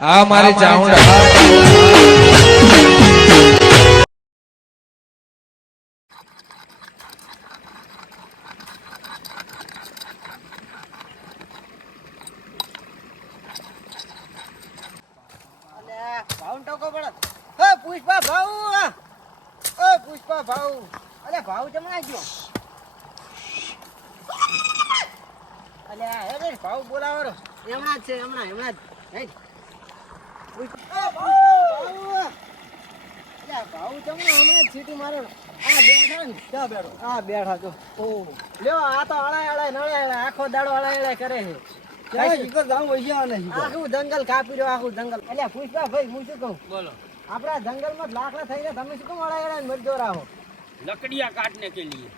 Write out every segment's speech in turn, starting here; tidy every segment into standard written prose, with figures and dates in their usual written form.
આ મારી ચાઉંડા પુષ્પા ભાવ અલે ભાવ જમણા ગયો અલે હે ભાવ બોલાવો એમણા જ છે હમણાં જ હે પુષ્પા ભાવ જમણા હમણાં સીટી મારો આ બેઠા ને ક્યાં બેઠો આ બેઠા જો ઓ લ્યો આ તો અળાય નળાય આખો દાડો અળાય કરે છે આખું જંગલ કાપી રહ્યો આખું જંગલ એટલે પુષ્પા ભાઈ હું શું કહું बोलो આપણા જંગલમાં લાકડા થઈ ગયા તમે શું કહો અળાય મજદૂર આવો लकड़ियाँ काटने के लिए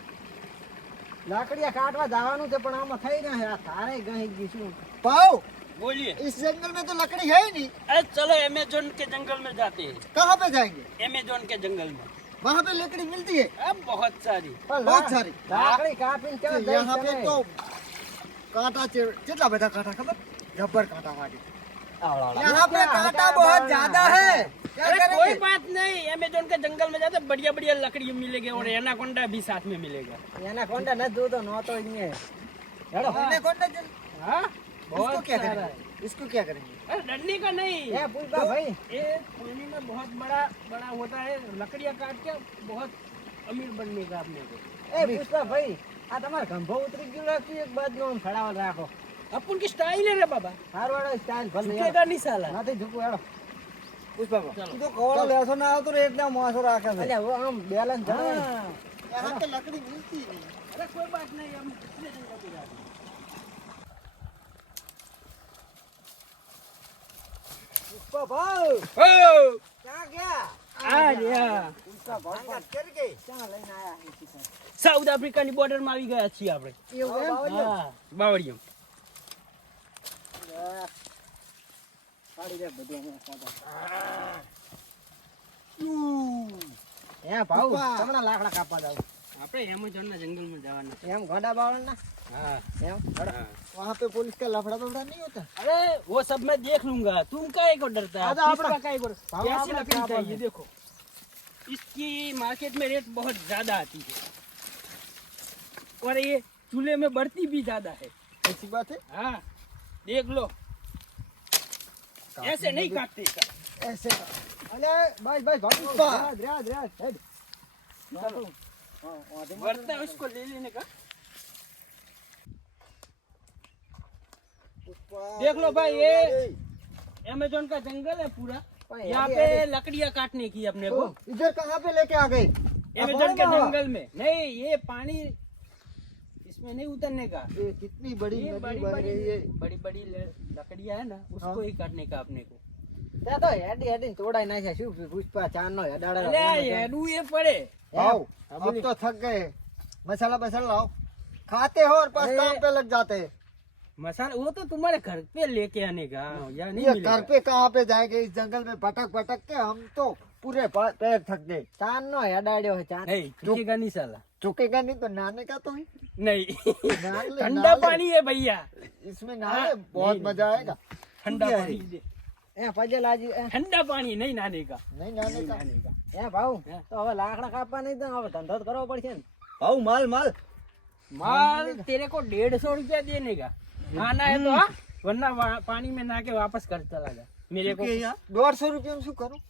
લાકડિયા કાટવા જવાનું છે પણ આમાં થઈ ના હે આ તારે ગઈ ગઈ શું પાવ बोलिए इस जंगल में तो लकड़ी है ही नहीं अरे चलो अमेजोन के जंगल में जाते हैं कहाँ पे जाएंगे अमेजोन के जंगल में वहाँ पे लकड़ी मिलती है अब बहुत सारी बहुत सारी लाकड़ी कापीने क्या यहाँ पे तो कांटा कितना बड़ा कांटा खबर जबर कांटा वाली यहाँ पे कांटा बहुत ज्यादा है क्या अरे करेंगे कोई बात नहीं अमेजोन के जंगल में जाते बढ़िया बढ़िया लकड़ी मिलेगी और एनाकोंडा भी साथ में मिलेगा एनाकोंडा न दो तो नो तो ये हेलो एनाकोंडा हाँ इसको बहुत क्या सारा करेंगे इसको क्या करेंगे अरे डरने का नहीं ये पुष्पा भाई ये पानी में बहुत बड़ा बड़ा होता है लकड़ियाँ काट के बहुत अमीर बनने का अपने को ए पुष्पा भाई આ તમાર ગંભો ઉતરી ગયું લાગતું એક બાજુ આમ ફડાવલ રાખો अपन की स्टाइल है रे बाबा હારવાડો સ્ટાઇલ ભલે झुकेगा नहीं साला નથી ઝૂકવું હેડો પુષ્પા चलो તું તો કવળો લેસો ના આવતો રે એકદમ મોસો રાખે છે અલ્યા આમ બેલેન્સ જાણે यहाँ पे लकड़ी मिलती नहीं अरे कोई बात नहीं हम दूसरे जंगल पे जाते हैं पुष्पा भाई ओ क्या गया आ गया પુષ્પા ભાઈ कर गए ક્યાં લઈને આયા છે કિશન સાઉથ આફ્રિકાની બોર્ડર માં આવી ગયા છીએ આપણે એવું એમ હા બાવળિયો કાઢી દે બધું અમે કાઢો હે ભાઉ તમને લાકડા કાપવા જાવ આપણે એમેઝોન ના જંગલ માં જવાના એમ ગોડા બાવળ ના हाँ એમ हाँ। वहाँ पे पुलिस का लफड़ा बफड़ा नहीं होता अरे वो सब मैं देख लूंगा तुम काहे को डरता है आजा किसका काहे को भाव कैसी आपने लकड़ी क्या चाहिए बोला? देखो इसकी मार्केट में रेट बहुत ज्यादा आती है और ये चूल्हे में बढ़ती भी ज्यादा है ऐसी बात है हाँ देख लो ऐसे नहीं काटते इसका ऐसे अरे बस बस भाई राज राज हेड चलो हां बढ़ता है उसको ले लेने का देख लो भाई ये अमेजोन का जंगल है पूरा यहाँ पे लकड़ियाँ काटने की अपने को इधर कहाँ पे लेके आ गए अमेजोन के जंगल में नहीं ये पानी इसमें नहीं उतरने का ये कितनी बड़ी ये नदी बड़ी बह बड़ी रही है बड़ी बड़ी लकड़ियाँ है ना उसको ही काटने का अपने को ત્યાં તો હેડી હેડી તોડાઈ નાખ્યા શું પુષ્પા ચારનો હેડાડા अरे हेडू ये पड़े आओ अब तो थक गए मसाला बसाला लाओ खाते हो और बस अरे, काम पे लग जाते हैं मसाला वो तो तुम्हारे घर पे लेके आने का या नहीं ये मिलेगा घर पे कहाँ पे जाएंगे इस जंगल में भटक भटक के हम तो पूरे पैर थक गए चांद नो हेडाड़ियो है चांद नहीं झुकेगा नहीं साला झुकेगा नहीं तो नहाने का तो ही नहीं नहा ले, ठंडा नहा ले। पानी है भैया इसमें नहाने हाँ, बहुत नहीं, मजा आएगा ठंडा क्या पानी है? दे। ए पजल आजी ठंडा पानी नहीं नहाने का नहीं नहाने नहीं का नहाने का ए भाऊ हाँ। तो હવે લાકડા કાપવા નહીં તો હવે ધંધો તો કરવો પડશે ને भाऊ माल माल माल तेरे को 150 रुपया देने का आना है तो हाँ वरना पानी में नहा के वापस कर चला जा मेरे को 150 રૂપિયા શું કરું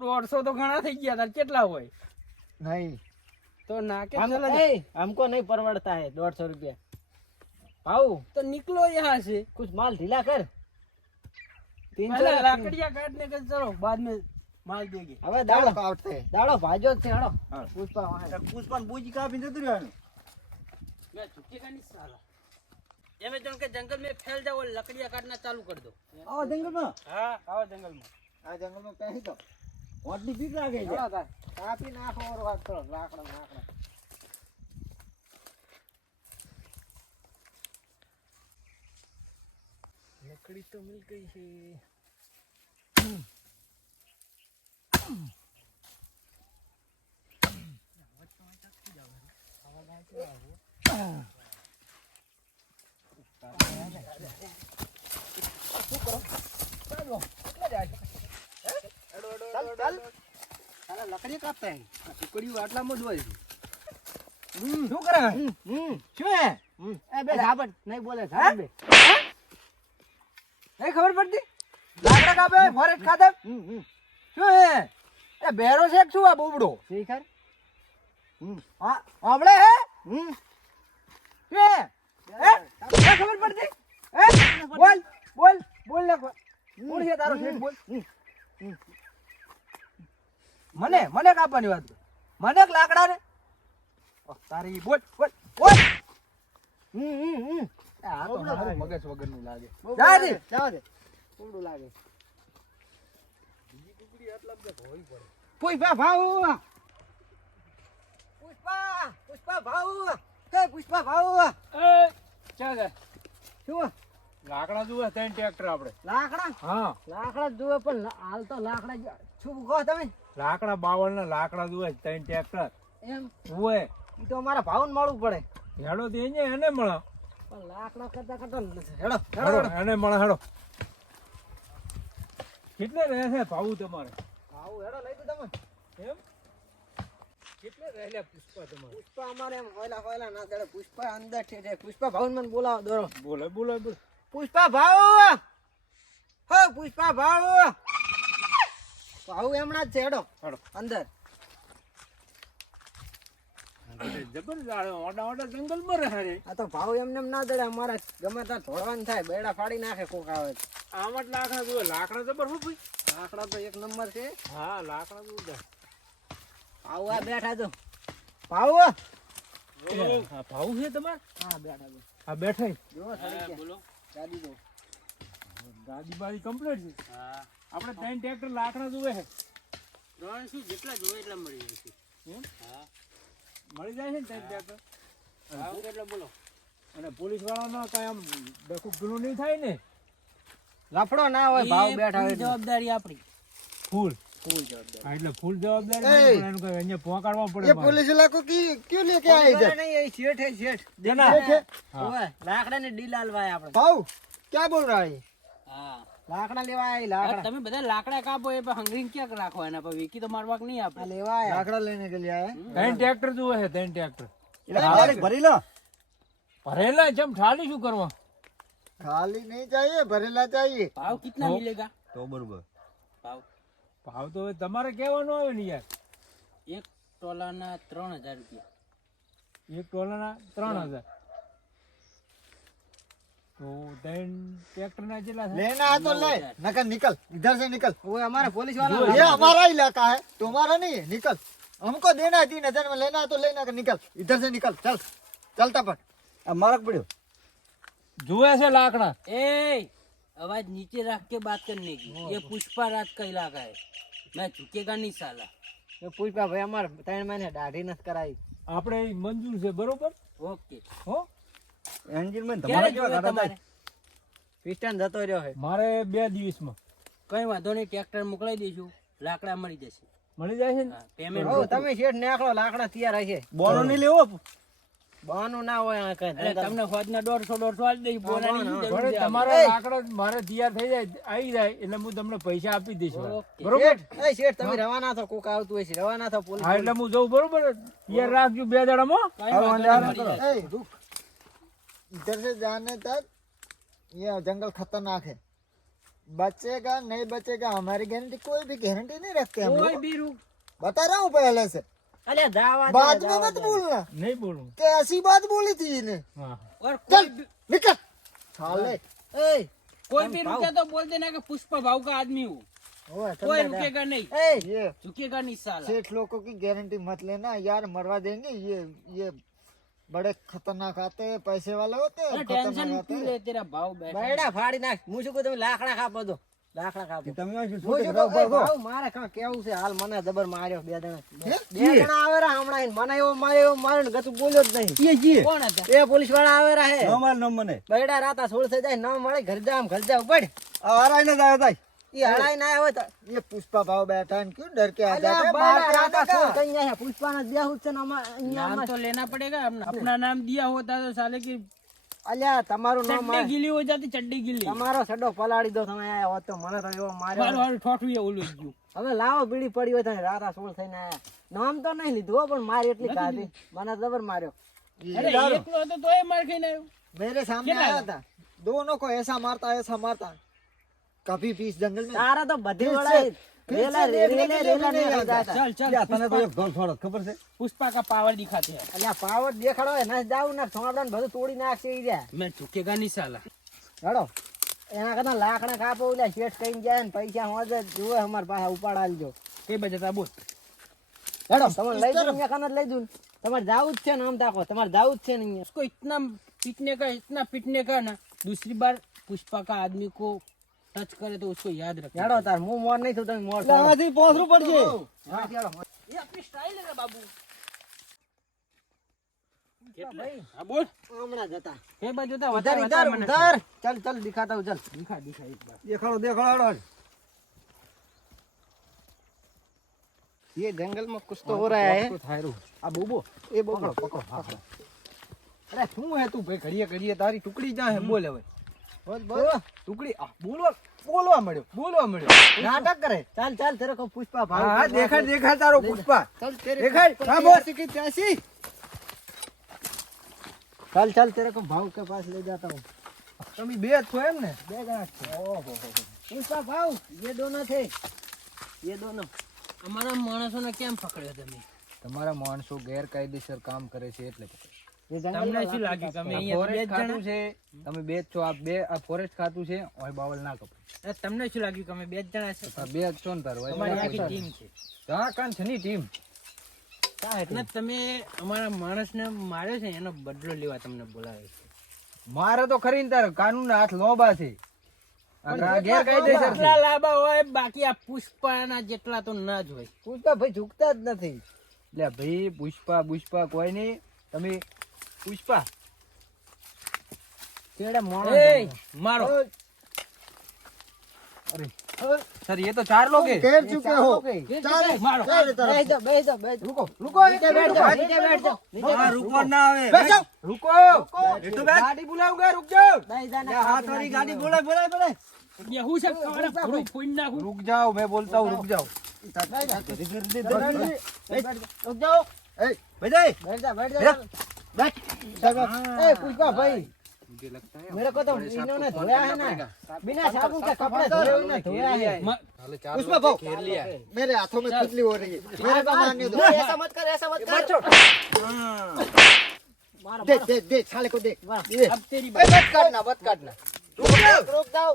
150 तो घना થઈ ગયા તાર કેટલા હોય नहीं तो ना के हम, चला जा ए, हमको नहीं परवड़ता है 150 रुपया भाऊ तो निकलो यहाँ से कुछ माल ढीला कर 300 पहले रख। लकड़ियाँ काटने का चलो बाद में माल देंगे હવે દાડો काटते हैं દાડો ભાજો જ છે હળો हाँ। પુષ્પા વાહે. पुष्पा बूजी का बिंदु तो रहने मैं झुकेगा नहीं साला अमेज़न के जंगल में फैल जाओ और लकड़ियाँ काटना चालू कर दो आओ जंगल में हाँ आओ जंगल में આ જંગલમાં પહેરી દો वाटली बीक लागे હળો તાર. કાપી નાખો ઓર વાત કરો લાકડા લાકડા लकड़ी तो मिल गई है લો એટલે જ આવ્યો. ચાલ ચાલ તારા લકડી કાપતા હે. ટુકડીઓ આટલામાં જ હોય છે. શું કરે શું હે એ બે ઝાપટ નહીં બોલે ઝાપટ બે નહીં ખબર પડતી લાકડા કાપે ફોરેસ્ટ ખાતે શું હે એ બેરો છે કે શું આ બોબડો શીખર હા આપણે હે શું હે નહીં ખબર પડતી હે બોલ બોલ બોલ ને કોણ છે તારો શેઠ બોલ મને કાપવાની વાત મને લાકડા ને તારી બોલ બોલ બોલ આ તો મારું મગજ વગરનું લાગે જા દે જા દે કોડું લાગે બીજી ટુકડી આટલા બધા હોઈ પડે પુષ્પા ભાવ પુષ્પા ભાવ કે પુષ્પા ભાવ ક્યાં જાય શું લાકડા જુએ ત્રણ ટ્રેક્ટર આપણે લાકડા હા લાકડા જુએ પણ હાલ તો લાકડા શું કહો તમે લાકડા 52 ના લાકડા જુએ ત્રણ ટ્રેક્ટર એમ હોય ઈ તો અમારા ભાવને મળવું પડે હેડો તો એને મળે પણ લાકડા કરતા હેડો હેડો એને મળે હેડો કેટલે રહે છે ભાવું તમારે ભાવ હેડો લઈ તો તમે એમ કેટલે રહેલા પુષ્પા તમારે પુષ્પા અમારે એમ હોયલા ના દડે પુષ્પા અંદર છે પુષ્પા ભાવ મને બોલાવો દોરો બોલે બોલે બોલે પુષ્પા ભાવ હો પુષ્પા ભાવ ભાવ એમણા જ છે હેડો હેડો અંદર જબરદસ્ત ઓડા જંગલમાં રહે રે આ તો ભાવ એમને ના દડે અમારે ગમે ત્યાં ધોળવાનું થાય બેડા ફાડી નાખે કોક આવે તો. આમાં જ લાકડા જુએ લાકડા જબર હો ભાઈ લાકડા તો એક નંબર છે હા લાકડા જુએ ભાવ આ બેઠા તો ભાવ હા ભાવું છે તમારે હા બેઠા તો આ બેઠા જો સડી બોલો ગાડી દો ગાડી બાડી કમ્પ્લીટ છે હા આપણે ત્રણ ટ્રેક્ટર લાકડા જુએ છે ત્રણ શું જેટલા જોવે એટલા મળી જાય છે હા મળી જાય છે ને ત્રણ ટ્રેક્ટર ભાવ કેટલા બોલો અને પોલીસ વાળાનો કઈ આમ ડખું ગુનું નહીં થાય ને લફડો ના હોય ભાવ બેઠા હોય જવાબદારી આપણી ફૂલ જવાબદારી હા એટલે ફૂલ જવાબદારી નહીં, પણ એનું કઈ અહીંયા પહોંચાડવા પડે મારે. पुलिस वाला को क्यों लेके आए इधर नहीं ये सेठ है सेठ देना सेठ है हाँ। ओए लाकड़ा ने डील आलवाया आपने भाऊ क्या बोल रहा है હા लाकड़ा लेवा आए लाकड़ा તમે બધા લાકડા કાપો એ હંગરીન ક્યાંક રાખો એના પર વેકી તો મારવાક નહીં આપણે लेवा आया लाकड़ा लेने के लिए आया ત્રણ ટ્રેક્ટર જુએ છે ત્રણ ટ્રેક્ટર ભરી લો ભરેલા જેમ ઠાલી શું કરવા खाली नहीं चाहिए भरेला चाहिए ભાવ કિતના મિલેગા તો બરોબર ભાવ ભાવ તો હવે તમારે કહેવાનું આવે ને યાર એક ટોલાના 3000 રૂપિયા એક ટોલાના 3000 તો ત્રણ ટ્રેક્ટર ના કેટલા થાય लेना है तो ले नकर निकल इधर से निकल वो हमारा पुलिस वाला ये हमारा इलाका है तुम्हारा नहीं है निकल हमको देना है 3000 में लेना है तो लेना कर निकल इधर से निकल चल चलता पट આ મારક પડ્યો जुए से लाकड़ा ए आवाज नीचे रख के बात करने की ये पुष्पा राज का इलाका है मैं झुकेगा नहीं साला ये पुष्पा भाई हमारे 3 महीने दाढ़ी न कराई આપણે ઈ મંજૂર છે બરોબર ओके હો એન્જિન માં ક્યારે તમારે કેવા જોવે કાઢા તમારે पिस्टन जतो રહ્યો है મારે 2 દિવસમાં કઈ વાંધો નહીં ટ્રેક્ટર મોકલાઈ દઈશું લાકડા મળી જશે મળી જાય છે ને હા, પેમેન્ટ હો તમે શેઠ નાખો લાકડા તૈયાર હશે બોનો નહીં લેવો બાનું ના હોય આ કઈ અરે તમને હોદના 150 આલી દઈશ બોલાની શું જરૂર ભલે છે તમારા એ! લાકડા મારે તૈયાર થઈ જાય આવી જાય એટલે હું તમને પૈસા આપી દઈશ ઓકે. બરોબર શેઠ એ શેઠ તમે રવાના થો કોક આવતું હોય છે રવાના થો પોલીસ હા એટલે હું જઉં બરોબર તૈયાર રાખજો 2 દાડામાં કઈ વાંધો નહીં, મળી જશે. ए, रुक इधर से जाने तक ये जंगल खतरनाक है बचेगा नहीं बचेगा हमारी गारंटी कोई भी गारंटी नहीं रखते हम कोई लोग भी रुक बता रहा हूँ पहले से अरे जावा बाद में मत बोलना નહીં बोलूं कि ऐसी बात बोली थी इन्हें હા और चल कोई भी निकल साले ए कोई भी रुके तो बोल देना कि पुष्पा भाव का आदमी हूँ ओए कोई समझा रुकेगा नहीं ए ये झुकेगा नहीं साला सेठ लोगों की गारंटी मत लेना यार मरवा देंगे ये बड़े खतरनाक आते हैं पैसे वाले होते हैं अरे टेंशन खतरनाक आते क्यों हैं ले तेरा भाव बैठा બેડા ફાડી નાખ હું શું કહું તમે લાકડા કાપો દો લાકડા કાપો તમે આ શું હું શું શું કરો? કહું, એ ભાવ મારે કાં કેવું છે હાલ મને જબર માર્યો બે જણા આવેરા હમણાં ઈને. મને એવો માર્યો ને ગતું બોલ્યો જ નહીં ઈ જી कौन आता એ પોલીસ વાળા આવેરા હે ન માર ન મને બેડા રાતા સોળ થઈ જાય ન મળે ઘર જાવ પડ આ આરાઈને જ આવ્યો તાઈ ये हड़ाई ना હોય તો ये पुष्पा भाव बैठा है क्यों डर के आ जाते हैं बाहर के आने का कहीं है पुष्पा ने दिया हुआ नाम तो लेना पड़ेगा अपना नाम दिया होता तो साले की અલ્યા તમારું નામ ચડ્ડી ગીલી હો જાતી ચડ્ડી ગીલી તમારો સડો પલાળી દો તમે આયા હોત તો મને તો એવો માર્યો મારું હારું ઠોઠું એ ઓલું જ ગયું હવે લાવો બીડી પડી હોય તમે રાતા સોળ થઈને આયા નામ તો નહીં લીધું હો, પણ મારી એટલી ખાધી મને જબર માર્યો અરે એકલો હતો તોય માર ખાઈને આવ્યો मेरे सामने कितना आया था दोनों को ऐसा मारता कभी भी इस जंगल में તારા તો બધી વળાય રેલા રેલા નહીં આવતા. ચાલ ચાલ લ્યા, તને તો એક ઢોલ છોડો ખબર છે પુષ્પા કા પાવર દિખાતે હે અલ્યા પાવર દેખાડો હોય ના જાવ ને થોડા બધું તોડી નાખશે ઈ રહ્યા मैं झुकेगा नहीं साला હેડો એના કરતા લાકડા કાપો ઓલા શેઠ કઈ જાય ને પૈસા હોજે જુએ અમાર પાસે ઉપાડ આલજો કઈ બજતા બોલ હેડો તમારે લઈ દઉં અહીંયા કાન જ લઈ દઉં તમારે જાવું જ છે ને આમ તાકો તમારે જાવું જ છે ને અહીંયા उसको इतना पीटने का ना दूसरी बार पुष्पा का आदमी को टच करे तो उसको याद रखना હેડો તાર હું મોર નહીં થયું તમે મોર એટલે આમાંથી પહોંચવું પડશે હા હેડો ये अपनी स्टाइल है बाबू ભાઈ हाँ बोल હમણાં જતા कई बार जोता ઉધર बता ઉધર ઉધર ચલ ચલ દિખાતા હું ચલ दिखा दिखा एक बार દેખાડો ये जंगल में कुछ तो हो रहा है થાયરું अब बोबो ये बोबो પકડો અરે શું હે તું ભાઈ ઘડીએ ઘડીએ તારી ટુકડી જા હે બોલ હવે बोल बोल ટુકડી બોલવા મળ્યો નાટક કરે ચાલ ચાલ તેરે કો પુષ્પા ભાવ હા દેખાડ તારો પુષ્પા चल तेरे દેખાડ હા બોલ की तैसी चल चल तेरे को भाव के पास ले जाता हूँ તમે બે જ છો એમ ને બે જણા છે पुष्पा भाव ये दोनों थे ये दोनों અમારા માણસોને કેમ પકડ્યો તમે તમારા માણસો ગેરકાયદેસર કામ કરે છે એટલે ये जंगल તમને में શું લાગ્યું કે અમે અહીંયા બે જ ખાતું જણા છે તમે બે જ છો આ ફોરેસ્ટ ખાતું છે ઓય બાવલ ના કપાય તમને શું લાગ્યું કે અમે બે જ જણા છે આ બે જ છો ને તારો અમારી આખી ટીમ છે હા કાન છે ની ટીમ અને તમે અમારા માણસને માર્યો છે એનો બદલો લેવા તમને બોલાવે છે મારે તો ખરી ને તાર કાનૂન હાથ લોબા છે આ ગેરકાયદેસર છે જેટલા લાંબા હોય બાકી આ પુષ્પાના જેટલા તો ના જ હોય पुष्पा भाई झुकता જ નથી એટલે ભાઈ પુષ્પા કોઈ નહીં તમે પુષ્પા કેડે મોણો એ મારો સર ये तो चार लोग हैं घेर चुके हो મારો બેસ દો रुको નીચે બેઠ જાઓ નીચે બેઠ જાઓ નીચે हाँ रुको ना आवे बैठो। रुको ये तो गाड़ी बुलाऊंगा रुक जाओ બેસ જા ને हाथ वाली गाड़ी बोले ये હું છે તમારા પૂરું ફોઈન નાખું रुक जाओ मैं बोलता हूँ रुक जाओ रुक जाओ बजाए बैठ जा बैठ जा ए पुष्पा भाई मुझे लगता है मेरे को तो इन्होंने धोया है ना बिना साबुन के कपड़े धोए हुए धोया है उसमें भाव मेरे हाथों में खुजली हो रही है मेरे को मारने दो ऐसा मत कर मारो देख देख देख साले को देख अब तेरी ए, मत काटना रुक जाओ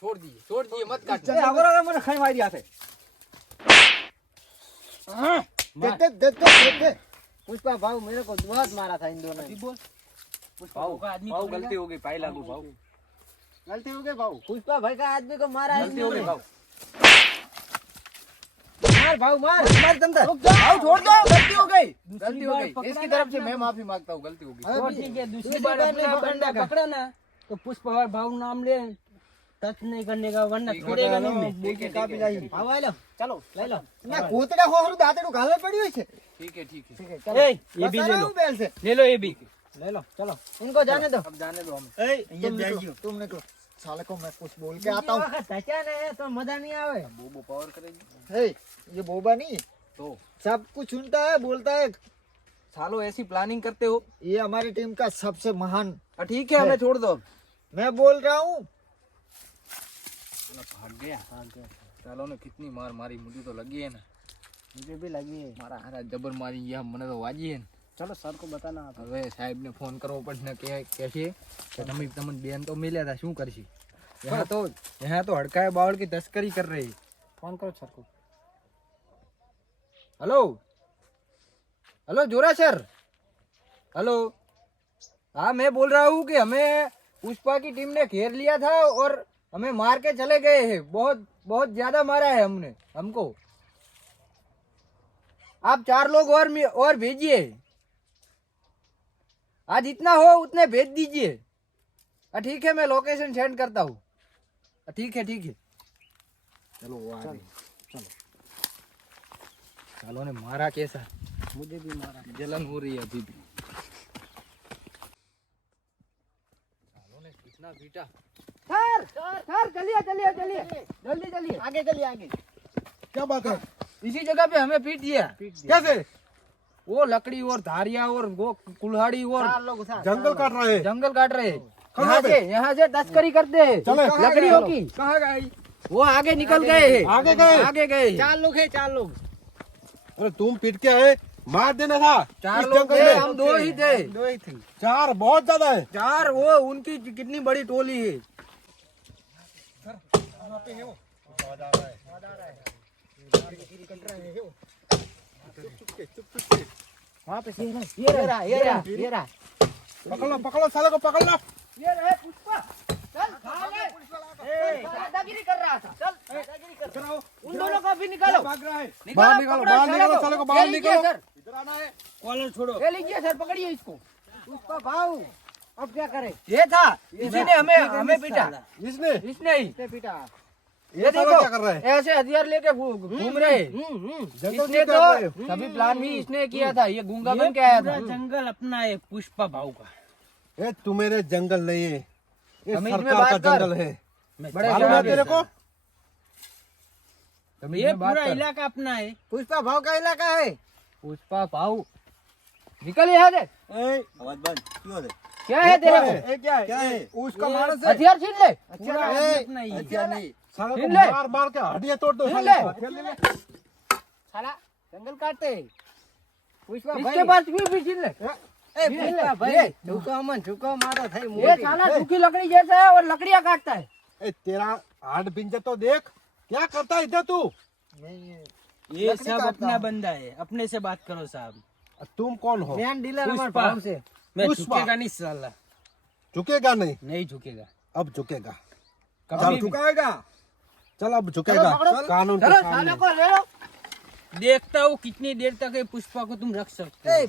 छोड़ दिए मत काट ए हमारा मन खाई मारी आते देख देख देख देख देख पुष्पा भाव मेरे को बहुत मारा था इन दोनों ने पुष्पा का आदमी भाव पकड़ेगा। गलती हो गई पाई लागू भाव गलती हो गई भाव पुष्पा भाई का आदमी को मारा है गलती हो गई इन्होंने। भाव मार भाव मार मार दम तक भाव छोड़ दो गलती हो गई गलती हो गई इसकी तरफ से मैं माफी मांगता हूँ गलती हो गई तो ठीक है दूसरी दूसरी बार बार अपना नहीं बंदा पकड़ेगा। पकड़ा ना तो पुष्पा भाव नाम ले टच नहीं करने का वरना छोड़ेगा नहीं मैं देखिए काफी जाएगी भाव आ लो चलो ले लो ना कोतड़ा होहरू दातेडું ગાલે પડ્યું છે ठीक है ठीक है ठीक है चलो ए, ये भी ले लो બેલ છે ले लो ये भी ले लो चलो इनको जाने दो अब जाने दो हमें ये बैठियो तुम निकलो साले को मैं कुछ बोल के आता हूँ धचा ने तो मजा नहीं आवे बोबो पावर करेगी हे ये बोबा नहीं तो सब कुछ सुनता है बोलता है सालो ऐसी प्लानिंग करते हो ये हमारी टीम का सबसे महान ठीक है हमें छोड़ दो मैं बोल रहा हूँ भाग गया सालों ने कितनी मार मारी मुझे तो लगी है ना मुझे भी लगी है मारा हारा जबर मारी यह મને તો વાજી હે चलो सर को बताना आप હવે સાહેબ ને ફોન કરવો પડશે કે કહેશે કે તમે તમને બેન તો મિલ્યા હતા શું કરશી यहाँ तो हड़काए बावड़ की तस्करी कर रही फोन करो सर को हेलो हेलो जोरा सर हेलो हाँ मैं बोल रहा हूँ कि हमें पुष्पा की टीम ने घेर लिया था और हमें मार के चले गए हैं बहुत बहुत ज्यादा मारा है हमने हमको आप 4 लोग और भेजिए आज इतना हो उतने भेज दीजिए ठीक है मैं लोकेशन सेंड करता हूँ ठीक है चलो वो आ गए चलो सालों ने मारा कैसा मुझे भी मारा जलन हो रही है अभी भी ना बेटा सर सर चलिए चलिए चलिए जल्दी चलिए आगे चलिए आगे क्या बात है? इसी जगह पे हमें पीट दिया कैसे? वो लकड़ी और धारिया और वो कुल्हाड़ी और चार लोग साथ जंगल काट रहे हैं। जंगल काट रहे कहाँ पे? यहाँ से तस्करी करते हैं चले। लकड़ियों की। कहाँ गए? वो आगे निकल गए हैं आगे गए? आगे गए हैं। चार लोग है चार लोग अरे तुम पीट के आए, मार देना था। चार इस लोग जंगल थे में। हम दो ही थे दो ही थे चार बहुत ज्यादा है। चार वो उनकी कितनी बड़ी टोली है वहाँ पे ये रहा पकड़ो साले को पकड़ लो। ये रहे पुष्पा चल दादागिरी कर रहा था चल उन दोनों को भी निकालो भाग रहा है। निकालो, बाहर निकालो, पकड़ो, साले को ये बाहर लीजिए निकालो। सर इधर आना है। कॉलर छोड़ो। ये लीजिए सर पकड़िए इसको उसका भाव अब क्या करे ये था इसी ने हमें पीटा इसने इसने ही इसने पीटा ये साला देखो क्या कर रहा है? ऐसे हथियार लेके घूम रहे हैं। जंगल इसने में क्या कर रहे तो हो? सभी प्लान भी इसने किया था ये गूंगा बन के आया पूरा था जंगल अपना है पुष्पा भाव का। ये तुम्हारे जंगल नहीं है, ये तमीज में सरकार का बात कर। जंगल है। बड़े मालूम है जवाब तेरे को? तमीज ये में बात पूरा कर। इलाका अपना है। पुष्पा भाव का इलाका है पुष्पा पाऊ निकल यहाँ से आवाज बंद क्यों है? क्या है तेरे कौन को है? क्या है क्या है? उसका ये मानस है हथियार छीन ले पूरा अपना ही है। क्या नहीं साले को छीन ले। मार मार के हड्डियां तोड़ दो छीन साले ले। को। खेल ले। साला जंगल काटते हैं पुष्पा इसके भाई पास भी छीन ले ए पुष्पा भाई झुकाओ मन झुकाओ मारो थाई ये मोटी साला सूखी लकड़ी जैसा है और लकड़ियाँ काटता है ए तेरा हाथ पिंजर तो देख, क्या करता है इधर तू? ये लकड़ी सब काटता अपना हूँ। बंदा है। अपने से बात करो साहब। तुम कौन हो? मैन डीलर हमारे पुष्पा। भाव से मैं पुष्पा। झुकेगा नहीं साला। झुकेगा नहीं, नहीं झुकेगा अब झुकेगा। कभी चल भी। झुकाएगा, चल अब झुकेगा पकड़ो। कानून के चलो सामने। साले को ले लो देखता हूँ कितनी देर तक ये पुष्पा को तुम रख सकते हो। ए